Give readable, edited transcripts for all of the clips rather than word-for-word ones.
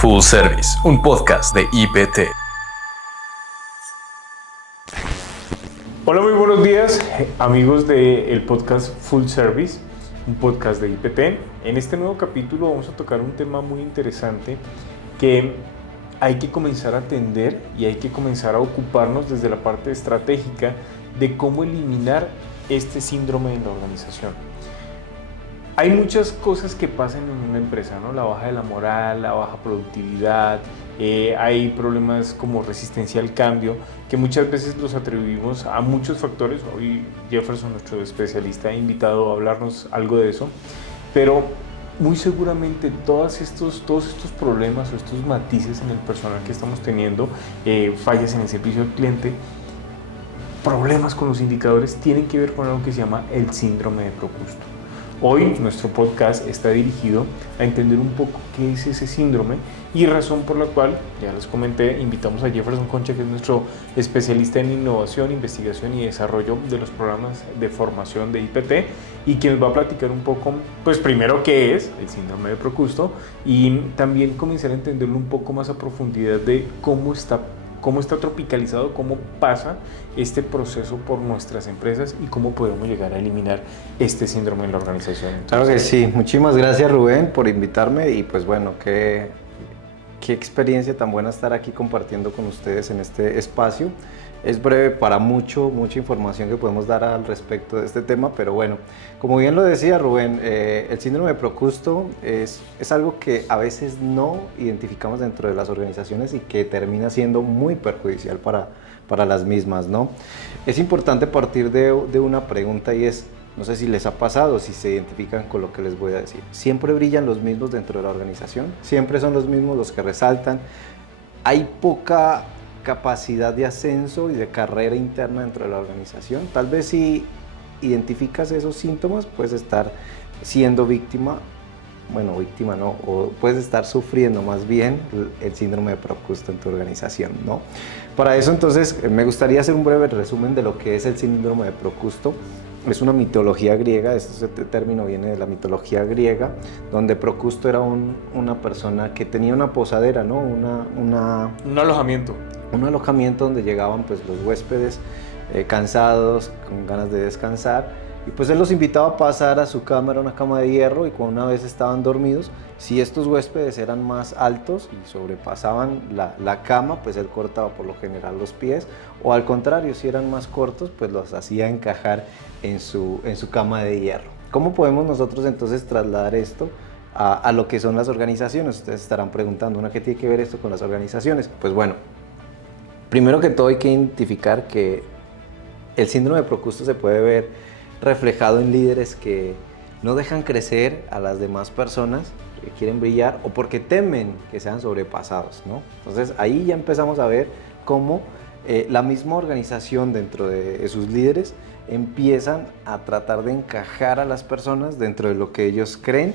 Full Service, un podcast de IPT. Hola, muy buenos días, amigos del podcast Full Service, un podcast de IPT. En este nuevo capítulo vamos a tocar un tema muy interesante que hay que comenzar a atender y hay que comenzar a ocuparnos desde la parte estratégica de cómo eliminar este síndrome en la organización. Hay muchas cosas que pasan en una empresa, ¿no? La baja de la moral, la baja productividad, hay problemas como resistencia al cambio, que muchas veces los atribuimos a muchos factores. Hoy Jefferson, nuestro especialista, ha invitado a hablarnos algo de eso, pero muy seguramente todos estos problemas o estos matices en el personal que estamos teniendo, fallas en el servicio al cliente, problemas con los indicadores, tienen que ver con algo que se llama el síndrome de Procusto. Hoy nuestro podcast está dirigido a entender un poco qué es ese síndrome y razón por la cual, ya les comenté, invitamos a Jefferson Concha, que es nuestro especialista en innovación, investigación y desarrollo de los programas de formación de IPT, y quien nos va a platicar un poco, pues primero qué es el síndrome de Procusto y también comenzar a entenderlo un poco más a profundidad de cómo está tropicalizado, cómo pasa este proceso por nuestras empresas y cómo podemos llegar a eliminar este síndrome en la organización. Entonces, claro que sí. Muchísimas gracias, Rubén, por invitarme y pues bueno, qué experiencia tan buena estar aquí compartiendo con ustedes en este espacio. Es breve para mucha información que podemos dar al respecto de este tema, pero bueno, como bien lo decía Rubén, el síndrome de Procusto es algo que a veces no identificamos dentro de las organizaciones y que termina siendo muy perjudicial para las mismas, ¿no? Es importante partir de una pregunta y es, no sé si les ha pasado, si se identifican con lo que les voy a decir. ¿Siempre brillan los mismos dentro de la organización? ¿Siempre son los mismos los que resaltan? ¿Hay poca capacidad de ascenso y de carrera interna dentro de la organización? Tal vez si identificas esos síntomas, puedes estar siendo víctima no, o puedes estar sufriendo más bien el síndrome de Procusto en tu organización, ¿no? Para eso entonces me gustaría hacer un breve resumen de lo que es el síndrome de Procusto. Es una mitología griega, este término viene de la mitología griega, donde Procusto era una persona que tenía una posadera, ¿no? un alojamiento. Un alojamiento donde llegaban pues los huéspedes cansados, con ganas de descansar, y pues él los invitaba a pasar a su cama, era una cama de hierro, y cuando una vez estaban dormidos, si estos huéspedes eran más altos y sobrepasaban la cama, pues él cortaba por lo general los pies, o al contrario, si eran más cortos, pues los hacía encajar en su cama de hierro. ¿Cómo podemos nosotros entonces trasladar esto a lo que son las organizaciones? Ustedes estarán preguntando, ¿qué tiene que ver esto con las organizaciones? Pues bueno, primero que todo hay que identificar que el síndrome de Procusto se puede ver reflejado en líderes que no dejan crecer a las demás personas, que quieren brillar o porque temen que sean sobrepasados, ¿no? Entonces ahí ya empezamos a ver cómo la misma organización dentro de sus líderes empiezan a tratar de encajar a las personas dentro de lo que ellos creen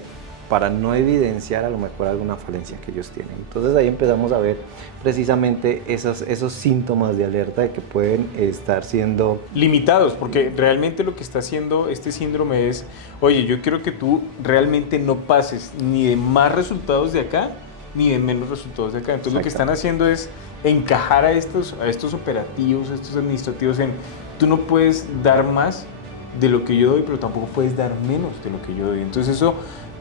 para no evidenciar a lo mejor alguna falencia que ellos tienen. Entonces ahí empezamos a ver precisamente esos síntomas de alerta de que pueden estar siendo limitados, porque realmente lo que está haciendo este síndrome es, oye, yo quiero que tú realmente no pases ni de más resultados de acá, ni de menos resultados de acá. Entonces lo que están haciendo es encajar a estos operativos, a estos administrativos en, tú no puedes dar más de lo que yo doy, pero tampoco puedes dar menos de lo que yo doy. Entonces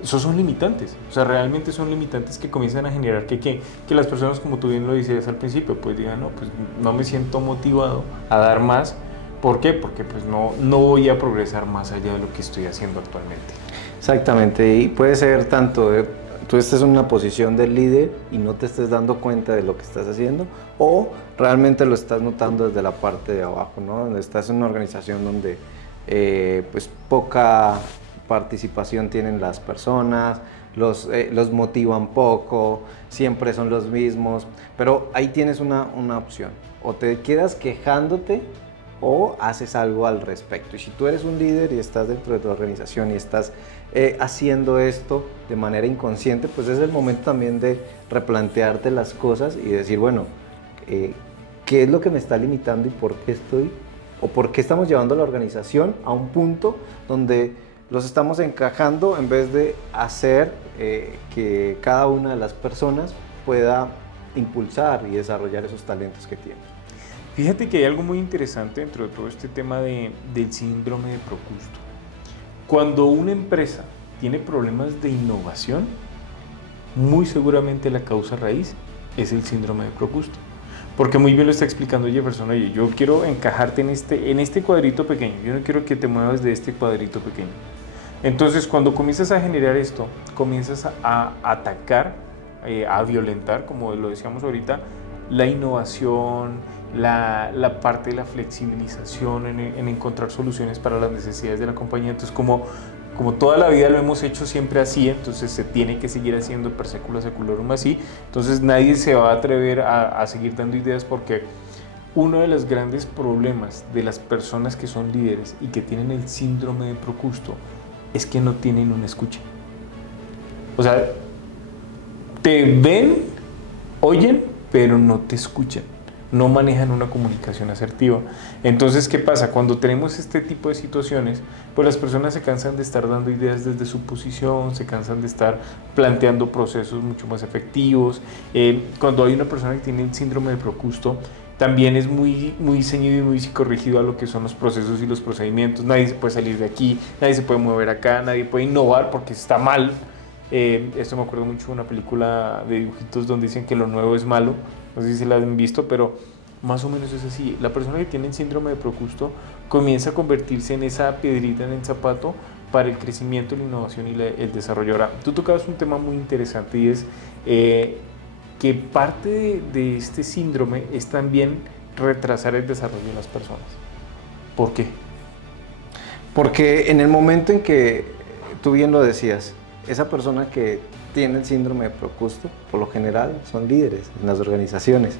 esos son limitantes, o sea, realmente son limitantes que comienzan a generar que las personas, como tú bien lo decías al principio, pues digan, no, pues no me siento motivado a dar más. ¿Por qué? Porque pues no voy a progresar más allá de lo que estoy haciendo actualmente. Exactamente, y puede ser tanto tú estés en una posición de líder y no te estés dando cuenta de lo que estás haciendo, o realmente lo estás notando desde la parte de abajo, ¿no? Donde estás en una organización donde pues poca participación tienen las personas, los motivan poco, siempre son los mismos, pero ahí tienes una opción, o te quedas quejándote o haces algo al respecto. Y si tú eres un líder y estás dentro de tu organización y estás haciendo esto de manera inconsciente, pues es el momento también de replantearte las cosas y decir, bueno, ¿qué es lo que me está limitando y por qué estamos llevando la organización a un punto donde los estamos encajando en vez de hacer que cada una de las personas pueda impulsar y desarrollar esos talentos que tiene. Fíjate que hay algo muy interesante dentro de todo este tema del síndrome de Procusto. Cuando una empresa tiene problemas de innovación, muy seguramente la causa raíz es el síndrome de Procusto. Porque muy bien lo está explicando Jefferson. Oye, yo quiero encajarte en este cuadrito pequeño, yo no quiero que te muevas de este cuadrito pequeño. Entonces, cuando comienzas a generar esto, comienzas a atacar, a violentar, como lo decíamos ahorita, la innovación, la parte de la flexibilización, en encontrar soluciones para las necesidades de la compañía. Entonces, como toda la vida lo hemos hecho siempre así, entonces se tiene que seguir haciendo per secula seculorum así. Entonces nadie se va a atrever a seguir dando ideas, porque uno de los grandes problemas de las personas que son líderes y que tienen el síndrome de Procusto es que no tienen una escucha. O sea, te ven, oyen, pero no te escuchan. No manejan una comunicación asertiva. Entonces, ¿qué pasa? Cuando tenemos este tipo de situaciones, pues las personas se cansan de estar dando ideas desde su posición, se cansan de estar planteando procesos mucho más efectivos. Cuando hay una persona que tiene el síndrome de Procusto, también es muy ceñido y muy psicorrígido a lo que son los procesos y los procedimientos. Nadie se puede salir de aquí, nadie se puede mover acá, nadie puede innovar porque está mal. Esto me acuerdo mucho de una película de dibujitos donde dicen que lo nuevo es malo. No sé si se la han visto, pero más o menos es así. La persona que tiene el síndrome de Procusto comienza a convertirse en esa piedrita en el zapato para el crecimiento, la innovación y el desarrollo. Ahora, tú tocabas un tema muy interesante, y es que parte de este síndrome es también retrasar el desarrollo de las personas. ¿Por qué? Porque en el momento en que, tú bien lo decías, esa persona que tiene el síndrome de Procusto, por lo general son líderes en las organizaciones.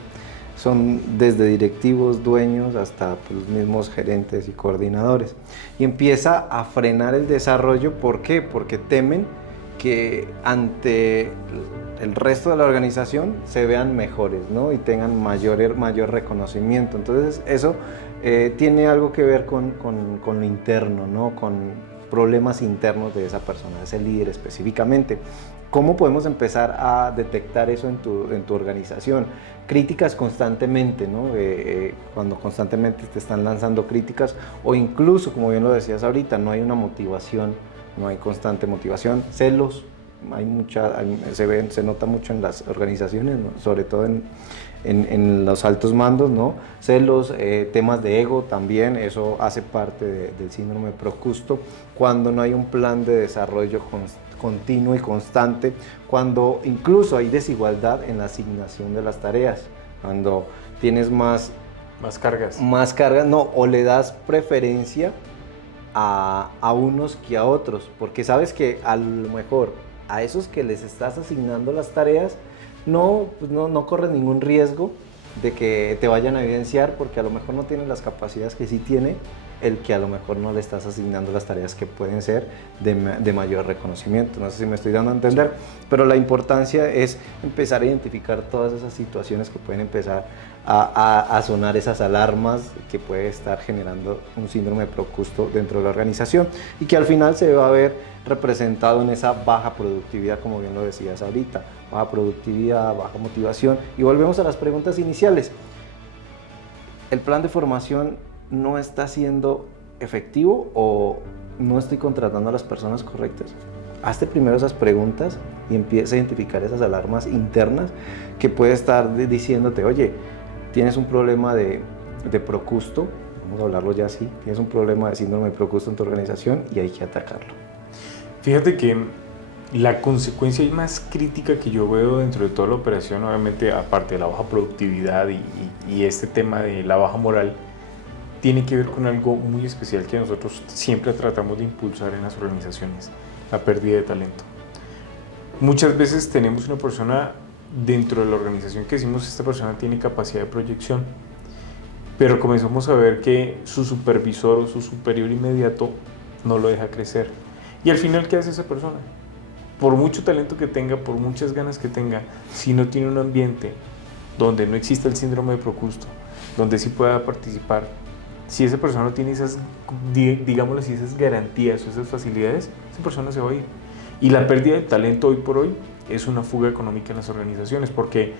Son desde directivos, dueños, hasta los mismos gerentes y coordinadores. Y empieza a frenar el desarrollo. ¿Por qué? Porque temen que ante el resto de la organización se vean mejores, ¿no? Y tengan mayor reconocimiento. Entonces eso tiene algo que ver con lo interno, ¿no? Con problemas internos de esa persona, de ese líder específicamente. ¿Cómo podemos empezar a detectar eso en tu organización? Críticas constantemente, ¿no? Cuando constantemente te están lanzando críticas, o incluso, como bien lo decías ahorita, no hay una motivación, no hay constante motivación, celos, se nota mucho en las organizaciones, ¿no? Sobre todo en los altos mandos, ¿no? Celos, temas de ego también, eso hace parte del síndrome de Procusto. Cuando no hay un plan de desarrollo continuo y constante, cuando incluso hay desigualdad en la asignación de las tareas, cuando tienes más cargas, no, o le das preferencia a unos que a otros, porque sabes que a lo mejor a esos que les estás asignando las tareas no corres ningún riesgo de que te vayan a evidenciar, porque a lo mejor no tienen las capacidades que sí tiene el que a lo mejor no le estás asignando las tareas que pueden ser de mayor reconocimiento. No sé si me estoy dando a entender, pero la importancia es empezar a identificar todas esas situaciones que pueden empezar a sonar esas alarmas que puede estar generando un síndrome de Procusto dentro de la organización, y que al final se va a ver representado en esa baja productividad, como bien lo decías ahorita, baja productividad, baja motivación. Y volvemos a las preguntas iniciales. ¿El plan de formación no está siendo efectivo o no estoy contratando a las personas correctas? Hazte primero esas preguntas y empieza a identificar esas alarmas internas que puede estar diciéndote: oye, tienes un problema de Procusto, vamos a hablarlo ya así, tienes un problema de síndrome de Procusto en tu organización y hay que atacarlo. Fíjate que la consecuencia más crítica que yo veo dentro de toda la operación, obviamente aparte de la baja productividad y este tema de la baja moral, tiene que ver con algo muy especial que nosotros siempre tratamos de impulsar en las organizaciones: la pérdida de talento. Muchas veces tenemos una persona dentro de la organización que decimos: esta persona tiene capacidad de proyección, pero comenzamos a ver que su supervisor o su superior inmediato no lo deja crecer. Y al final, ¿qué hace esa persona? Por mucho talento que tenga, por muchas ganas que tenga, si no tiene un ambiente donde no exista el síndrome de Procusto, donde sí pueda participar, si esa persona no tiene esas, digámoslo así, esas garantías o esas facilidades, esa persona se va a ir. Y la pérdida de talento hoy por hoy es una fuga económica en las organizaciones, porque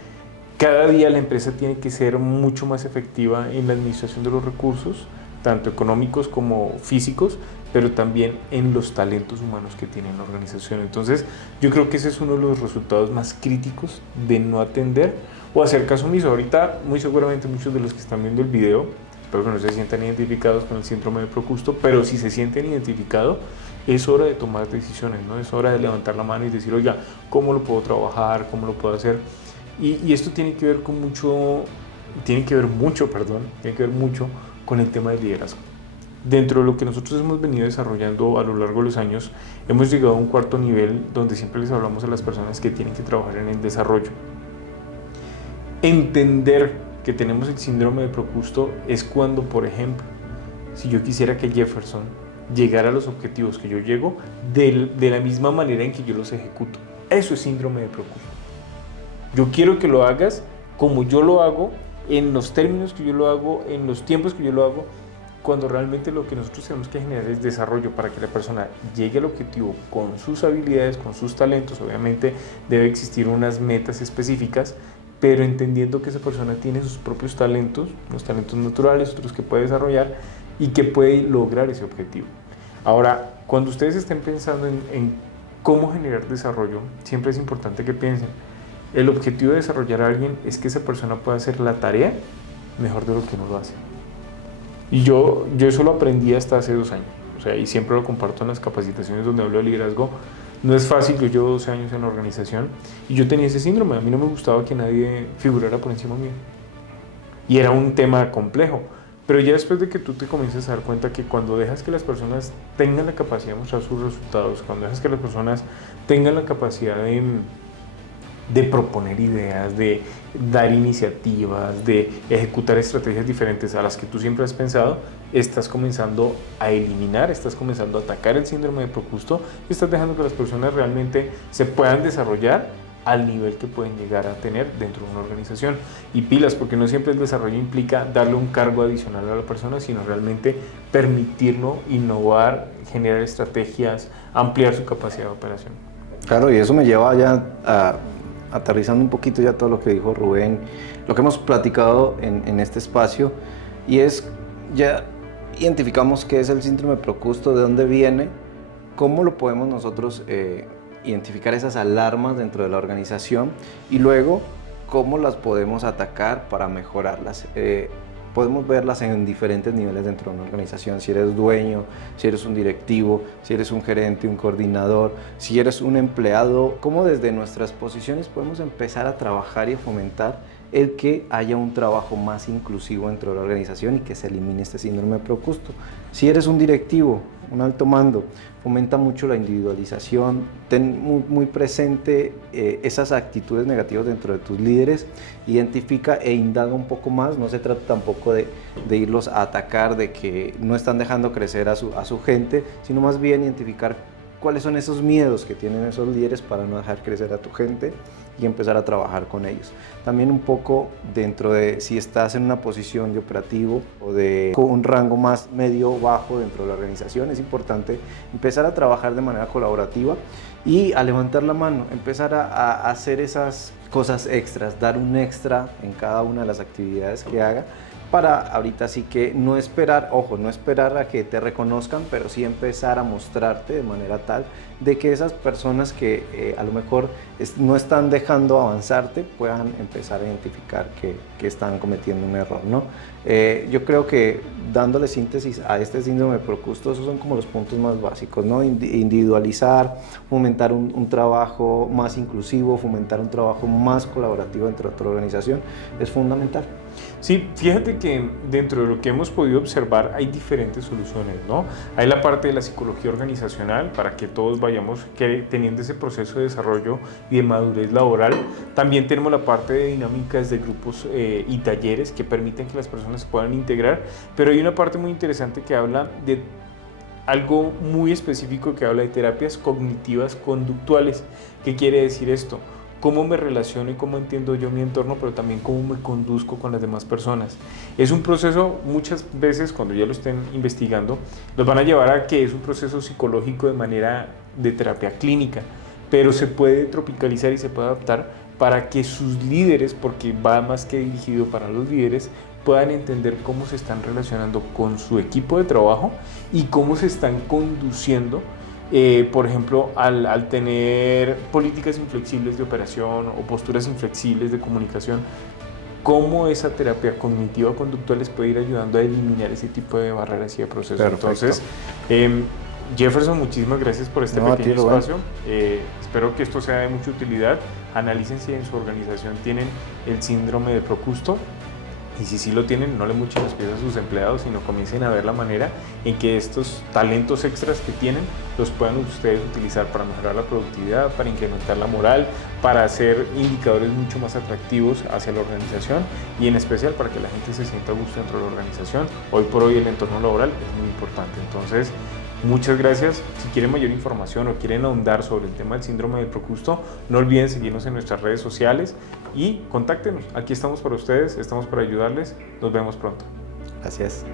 cada día la empresa tiene que ser mucho más efectiva en la administración de los recursos, tanto económicos como físicos, pero también en los talentos humanos que tiene la organización. Entonces, yo creo que ese es uno de los resultados más críticos de no atender o hacer caso omiso. Ahorita, muy seguramente muchos de los que están viendo el video, espero que no se sientan identificados con el síndrome de Procusto, pero si se sienten identificados, es hora de tomar decisiones, ¿no? Es hora de levantar la mano y decir, oiga, ¿cómo lo puedo trabajar? ¿Cómo lo puedo hacer? Y esto tiene que ver mucho con el tema del liderazgo. Dentro de lo que nosotros hemos venido desarrollando a lo largo de los años, hemos llegado a un cuarto nivel donde siempre les hablamos a las personas que tienen que trabajar en el desarrollo. Entender que tenemos el síndrome de Procusto es cuando, por ejemplo, si yo quisiera que Jefferson llegara a los objetivos que yo llego de la misma manera en que yo los ejecuto. Eso es síndrome de Procusto. Yo quiero que lo hagas como yo lo hago, en los términos que yo lo hago, en los tiempos que yo lo hago, cuando realmente lo que nosotros tenemos que generar es desarrollo para que la persona llegue al objetivo con sus habilidades, con sus talentos. Obviamente debe existir unas metas específicas, pero entendiendo que esa persona tiene sus propios talentos, unos talentos naturales, otros que puede desarrollar y que puede lograr ese objetivo. Ahora, cuando ustedes estén pensando en cómo generar desarrollo, siempre es importante que piensen, el objetivo de desarrollar a alguien es que esa persona pueda hacer la tarea mejor de lo que uno lo hace. Y yo eso lo aprendí hasta hace 2 años, o sea, y siempre lo comparto en las capacitaciones donde hablo de liderazgo. No es fácil, yo llevo 12 años en la organización y yo tenía ese síndrome, a mí no me gustaba que nadie figurara por encima mío. Y era un tema complejo, pero ya después de que tú te comiences a dar cuenta que cuando dejas que las personas tengan la capacidad de mostrar sus resultados, cuando dejas que las personas tengan la capacidad de proponer ideas, de dar iniciativas, de ejecutar estrategias diferentes a las que tú siempre has pensado, estás comenzando a eliminar, estás comenzando a atacar el síndrome de Procusto y estás dejando que las personas realmente se puedan desarrollar al nivel que pueden llegar a tener dentro de una organización. Y pilas, porque no siempre el desarrollo implica darle un cargo adicional a la persona, sino realmente permitirlo innovar, generar estrategias, ampliar su capacidad de operación. Claro, y eso me lleva ya a aterrizando un poquito ya todo lo que dijo Rubén, lo que hemos platicado en este espacio, y es, ya identificamos qué es el síndrome de Procusto, de dónde viene, cómo lo podemos nosotros identificar esas alarmas dentro de la organización y luego cómo las podemos atacar para mejorarlas. Podemos verlas en diferentes niveles dentro de una organización, si eres dueño, si eres un directivo, si eres un gerente, un coordinador, si eres un empleado, cómo desde nuestras posiciones podemos empezar a trabajar y a fomentar el que haya un trabajo más inclusivo dentro de la organización y que se elimine este síndrome de Procusto. Si eres un directivo, un alto mando, fomenta mucho la individualización, ten muy presente esas actitudes negativas dentro de tus líderes, identifica e indaga un poco más, no se trata tampoco de irlos a atacar, de que no están dejando crecer a su gente, sino más bien identificar cuáles son esos miedos que tienen esos líderes para no dejar crecer a tu gente y empezar a trabajar con ellos. También un poco dentro de si estás en una posición de operativo o de un rango más medio o bajo dentro de la organización, es importante empezar a trabajar de manera colaborativa y a levantar la mano, empezar a hacer esas cosas extras, dar un extra en cada una de las actividades que haga, para ahorita sí que no esperar, ojo, no esperar a que te reconozcan, pero sí empezar a mostrarte de manera tal de que esas personas que a lo mejor no están dejando avanzarte puedan empezar a identificar que están cometiendo un error, ¿no? Yo creo que dándole síntesis a este síndrome de Procusto, esos son como los puntos más básicos, ¿no? Individualizar, fomentar un trabajo más inclusivo, fomentar un trabajo más colaborativo dentro de tu organización, es fundamental. Sí, fíjate que dentro de lo que hemos podido observar hay diferentes soluciones, ¿no? Hay la parte de la psicología organizacional para que todos vayamos teniendo ese proceso de desarrollo y de madurez laboral. También tenemos la parte de dinámicas de grupos y talleres que permiten que las personas se puedan integrar, pero hay una parte muy interesante que habla de algo muy específico, que habla de terapias cognitivas conductuales. ¿Qué quiere decir esto? Cómo me relaciono y cómo entiendo yo mi entorno, pero también cómo me conduzco con las demás personas. Es un proceso, muchas veces cuando ya lo estén investigando, los van a llevar a que es un proceso psicológico de manera de terapia clínica, pero se puede tropicalizar y se puede adaptar para que sus líderes, porque va más que dirigido para los líderes, puedan entender cómo se están relacionando con su equipo de trabajo y cómo se están conduciendo, por ejemplo, al tener políticas inflexibles de operación o posturas inflexibles de comunicación, cómo esa terapia cognitiva conductual les puede ir ayudando a eliminar ese tipo de barreras y de procesos. Perfecto. Entonces, Jefferson, muchísimas gracias por este pequeño espacio. Espero que esto sea de mucha utilidad. Analicen si en su organización tienen el síndrome de Procusto. Y si sí lo tienen, no le muechen los pies a sus empleados, sino comiencen a ver la manera en que estos talentos extras que tienen los puedan ustedes utilizar para mejorar la productividad, para incrementar la moral, para hacer indicadores mucho más atractivos hacia la organización y en especial para que la gente se sienta a gusto dentro de la organización. Hoy por hoy el entorno laboral es muy importante. Entonces, muchas gracias. Si quieren mayor información o quieren ahondar sobre el tema del síndrome del Procusto, no olviden seguirnos en nuestras redes sociales y contáctenos. Aquí estamos para ustedes, estamos para ayudarles. Nos vemos pronto. Gracias.